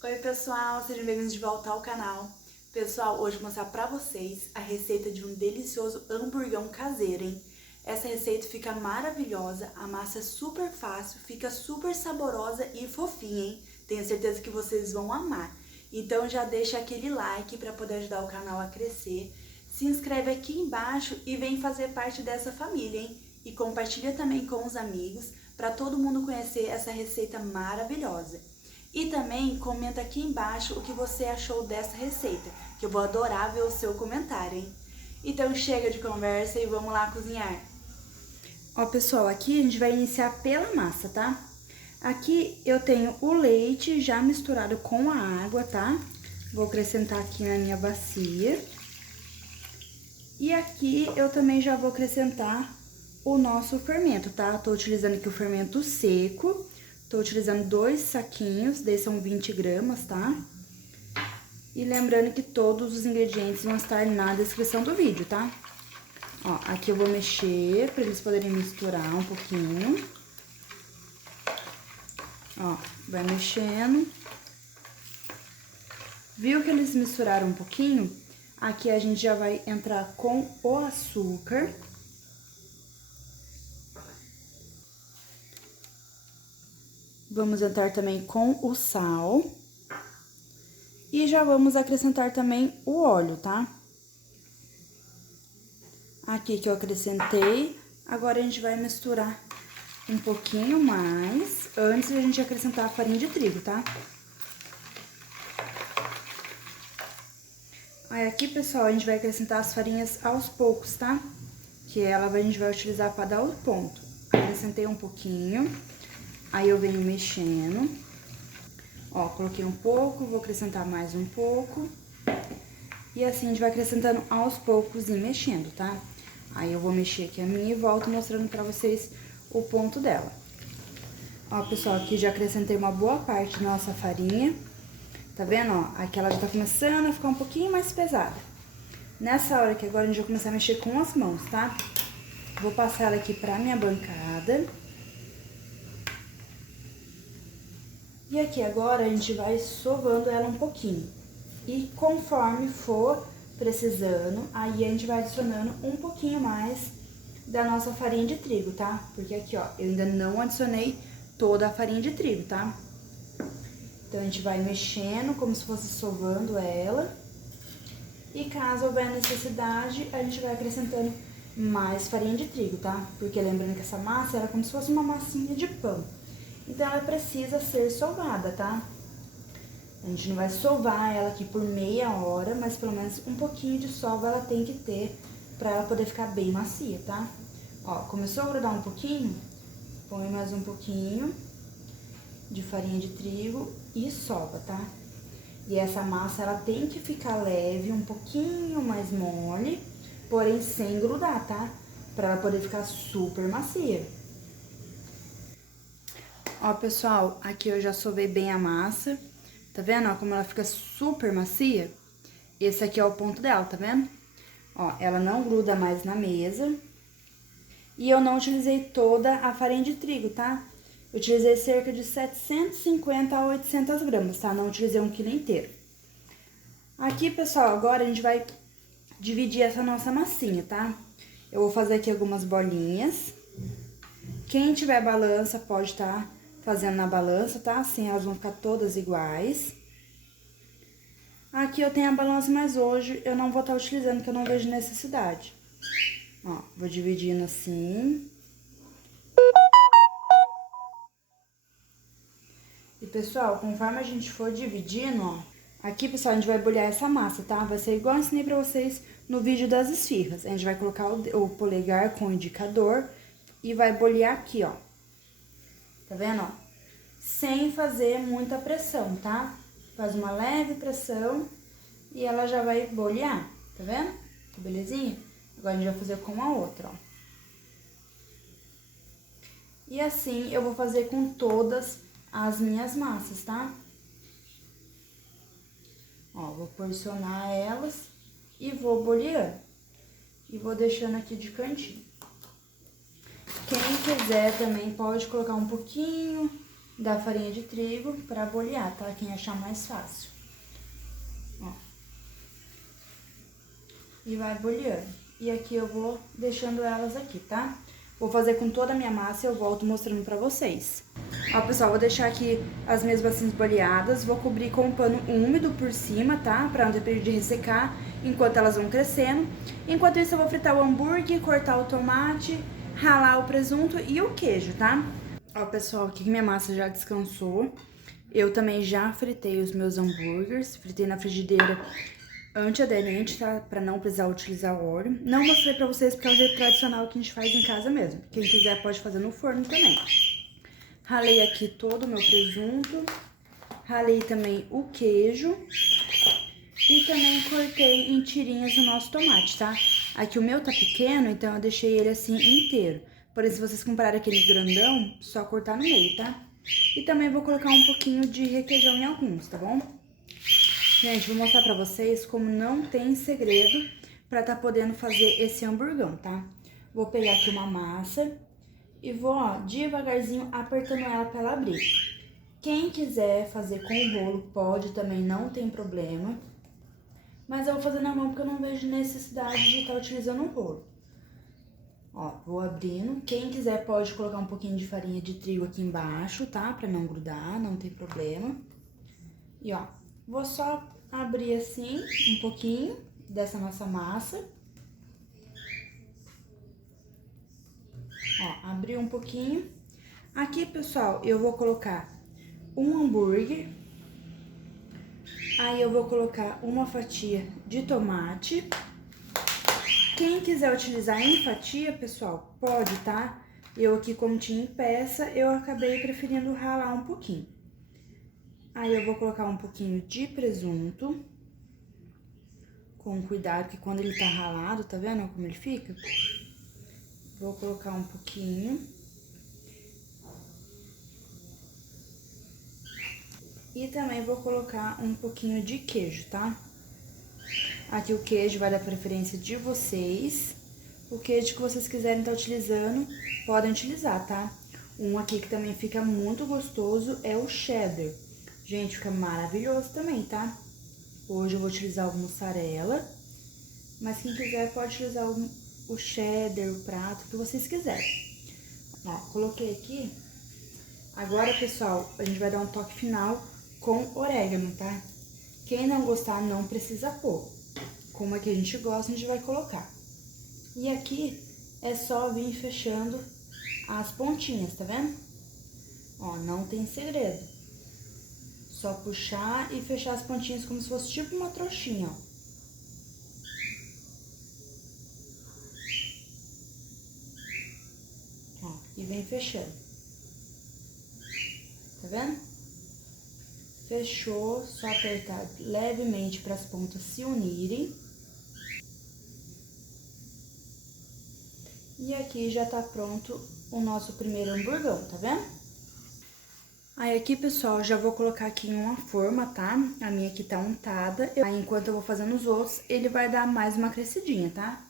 Oi pessoal, sejam bem-vindos de volta ao canal. Pessoal, hoje eu vou mostrar pra vocês a receita de um delicioso hamburgão caseiro, hein? Essa receita fica maravilhosa, a massa é super fácil, fica super saborosa e fofinha, hein? Tenho certeza que vocês vão amar. Então já deixa aquele like para poder ajudar o canal a crescer. Se inscreve aqui embaixo e vem fazer parte dessa família, hein? E compartilha também com os amigos para todo mundo conhecer essa receita maravilhosa. E também comenta aqui embaixo o que você achou dessa receita, que eu vou adorar ver o seu comentário, hein? Então chega de conversa e vamos lá cozinhar. Ó pessoal, aqui a gente vai iniciar pela massa, tá? Aqui eu tenho o leite já misturado com a água, tá? Vou acrescentar aqui na minha bacia. E aqui eu também já vou acrescentar o nosso fermento, tá? Tô utilizando aqui o fermento seco. Tô utilizando 2 saquinhos, desses são 20 gramas, tá? E lembrando que todos os ingredientes vão estar na descrição do vídeo, tá? Ó, aqui eu vou mexer pra eles poderem misturar um pouquinho. Ó, vai mexendo. Viu que eles misturaram um pouquinho? Aqui a gente já vai entrar com o açúcar. Vamos entrar também com o sal. E já vamos acrescentar também o óleo, tá? Aqui que eu acrescentei. Agora a gente vai misturar um pouquinho mais, antes de a gente acrescentar a farinha de trigo, tá? Aí aqui, pessoal, a gente vai acrescentar as farinhas aos poucos, tá? Que ela a gente vai utilizar para dar o ponto. Acrescentei um pouquinho. Aí eu venho mexendo. Ó, coloquei um pouco, vou acrescentar mais um pouco. E assim a gente vai acrescentando aos poucos e mexendo, tá? Aí eu vou mexer aqui a minha e volto mostrando pra vocês o ponto dela. Ó, pessoal, aqui já acrescentei uma boa parte da nossa farinha. Tá vendo, ó? Aqui ela já tá começando a ficar um pouquinho mais pesada. Nessa hora que agora a gente vai começar a mexer com as mãos, tá? Vou passar ela aqui pra minha bancada. E aqui agora a gente vai sovando ela um pouquinho. E conforme for precisando, aí a gente vai adicionando um pouquinho mais da nossa farinha de trigo, tá? Porque aqui, ó, eu ainda não adicionei toda a farinha de trigo, tá? Então, a gente vai mexendo como se fosse sovando ela. E caso houver necessidade, a gente vai acrescentando mais farinha de trigo, tá? Porque lembrando que essa massa era como se fosse uma massinha de pão. Então, ela precisa ser sovada, tá? A gente não vai sovar ela aqui por meia hora, mas pelo menos um pouquinho de sova ela tem que ter pra ela poder ficar bem macia, tá? Ó, começou a grudar um pouquinho, põe mais um pouquinho de farinha de trigo e sova, tá? E essa massa, ela tem que ficar leve, um pouquinho mais mole, porém sem grudar, tá? Pra ela poder ficar super macia. Ó, pessoal, aqui eu já sovei bem a massa. Tá vendo, ó, como ela fica super macia? Esse aqui é o ponto dela, tá vendo? Ó, ela não gruda mais na mesa. E eu não utilizei toda a farinha de trigo, tá? Eu utilizei cerca de 750 a 800 gramas, tá? Não utilizei 1 quilo inteiro. Aqui, pessoal, agora a gente vai dividir essa nossa massinha, tá? Eu vou fazer aqui algumas bolinhas. Quem tiver balança pode estar fazendo na balança, tá? Assim elas vão ficar todas iguais. Aqui eu tenho a balança, mas hoje eu não vou estar utilizando, porque eu não vejo necessidade. Ó, vou dividindo assim. E, pessoal, conforme a gente for dividindo, ó, aqui, pessoal, a gente vai bolhar essa massa, tá? Vai ser igual eu ensinei pra vocês no vídeo das esfirras. A gente vai colocar o polegar com o indicador e vai bolhar aqui, ó. Tá vendo, ó? Sem fazer muita pressão, tá? Faz uma leve pressão e ela já vai bolhar, tá vendo? Que belezinha? Agora a gente vai fazer com a outra, ó. E assim eu vou fazer com todas as minhas massas, tá? Ó, vou porcionar elas e vou bolhando. E vou deixando aqui de cantinho. Quem quiser também pode colocar um pouquinho da farinha de trigo pra bolear, tá? Quem achar mais fácil. Ó. E vai boleando. E aqui eu vou deixando elas aqui, tá? Vou fazer com toda a minha massa e eu volto mostrando pra vocês. Ó, pessoal, vou deixar aqui as minhas massinhas boleadas. Vou cobrir com um pano úmido por cima, tá? Pra não ter perigo de ressecar, enquanto elas vão crescendo. Enquanto isso, eu vou fritar o hambúrguer, cortar o tomate, ralar o presunto e o queijo, tá? Ó, pessoal, aqui que minha massa já descansou. Eu também já fritei os meus hambúrgueres. Fritei na frigideira antiaderente, tá? Pra não precisar utilizar o óleo. Não mostrei pra vocês porque é o jeito tradicional que a gente faz em casa mesmo. Quem quiser pode fazer no forno também. Ralei aqui todo o meu presunto. Ralei também o queijo. E também cortei em tirinhas o nosso tomate, tá? Aqui o meu tá pequeno, então eu deixei ele assim inteiro. Porém, se vocês comprarem aquele grandão, só cortar no meio, tá? E também vou colocar um pouquinho de requeijão em alguns, tá bom? Gente, vou mostrar pra vocês como não tem segredo pra tá podendo fazer esse hamburgão, tá? Vou pegar aqui uma massa e vou, ó, devagarzinho apertando ela pra ela abrir. Quem quiser fazer com o rolo pode também, não tem problema. Mas eu vou fazer na mão porque eu não vejo necessidade de estar utilizando o rolo. Ó, vou abrindo. Quem quiser pode colocar um pouquinho de farinha de trigo aqui embaixo, tá? Pra não grudar, não tem problema. E ó, vou só abrir assim um pouquinho dessa nossa massa. Ó, abri um pouquinho. Aqui, pessoal, eu vou colocar um hambúrguer. Aí eu vou colocar uma fatia de tomate. Quem quiser utilizar em fatia, pessoal, pode, tá? Eu aqui, como tinha em peça, eu acabei preferindo ralar um pouquinho. Aí eu vou colocar um pouquinho de presunto. Com cuidado, que quando ele tá ralado, tá vendo como ele fica? Vou colocar um pouquinho. E também vou colocar um pouquinho de queijo, tá? Aqui o queijo vai dar preferência de vocês. O queijo que vocês quiserem estar utilizando, podem utilizar, tá? Um aqui que também fica muito gostoso é o cheddar. Gente, fica maravilhoso também, tá? Hoje eu vou utilizar o mussarela, mas quem quiser pode utilizar o cheddar, o prato, o que vocês quiserem. Ó, coloquei aqui. Agora, pessoal, a gente vai dar um toque final com orégano, tá? Quem não gostar, não precisa pôr. Como aqui a gente gosta, a gente vai colocar. E aqui é só vir fechando as pontinhas, tá vendo? Ó, não tem segredo. Só puxar e fechar as pontinhas como se fosse tipo uma trouxinha, ó. Ó, e vem fechando. Tá vendo? Fechou, só apertar levemente para as pontas se unirem. E aqui já tá pronto o nosso primeiro hamburgão, tá vendo? Aí aqui, pessoal, já vou colocar aqui em uma forma, tá? A minha aqui tá untada. Aí, enquanto eu vou fazendo os outros, ele vai dar mais uma crescidinha, tá?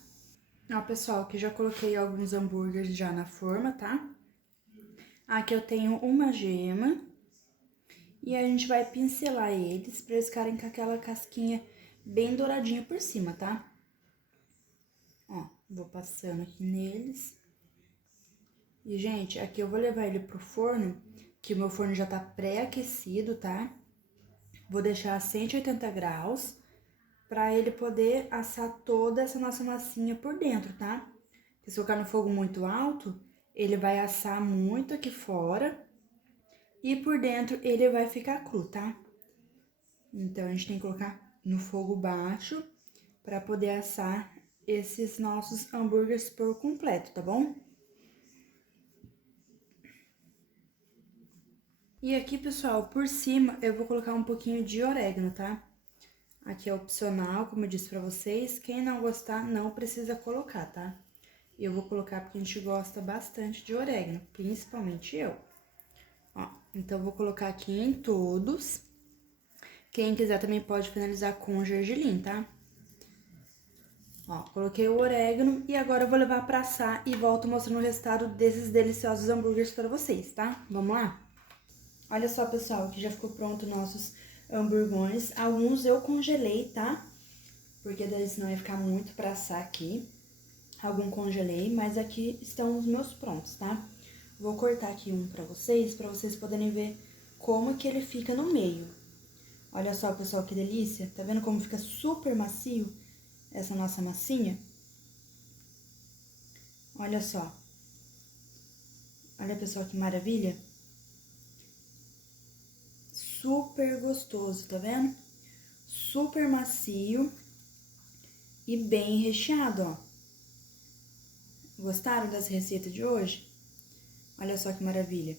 Ó, pessoal, aqui já coloquei alguns hambúrgueres já na forma, tá? Aqui eu tenho uma gema. E a gente vai pincelar eles pra eles ficarem com aquela casquinha bem douradinha por cima, tá? Ó, vou passando aqui neles. E, gente, aqui eu vou levar ele pro forno, que o meu forno já tá pré-aquecido, tá? Vou deixar a 180 graus pra ele poder assar toda essa nossa massinha por dentro, tá? Porque se colocar no fogo muito alto, ele vai assar muito aqui fora. E por dentro ele vai ficar cru, tá? Então, a gente tem que colocar no fogo baixo pra poder assar esses nossos hambúrgueres por completo, tá bom? E aqui, pessoal, por cima eu vou colocar um pouquinho de orégano, tá? Aqui é opcional, como eu disse pra vocês. Quem não gostar, não precisa colocar, tá? Eu vou colocar porque a gente gosta bastante de orégano, principalmente eu. Ó, então, eu vou colocar aqui em todos. Quem quiser também pode finalizar com gergelim, tá? Ó, coloquei o orégano e agora eu vou levar pra assar e volto mostrando o resultado desses deliciosos hambúrgueres pra vocês, tá? Vamos lá? Olha só, pessoal, que já ficou pronto nossos hamburgões. Alguns eu congelei, tá? Porque daí senão ia ficar muito pra assar aqui. Algum congelei, mas aqui estão os meus prontos, tá? Vou cortar aqui um pra vocês poderem ver como que ele fica no meio. Olha só, pessoal, que delícia. Tá vendo como fica super macio essa nossa massinha? Olha só. Olha, pessoal, que maravilha. Super gostoso, tá vendo? Super macio e bem recheado, ó. Gostaram dessa receita de hoje? Olha só que maravilha.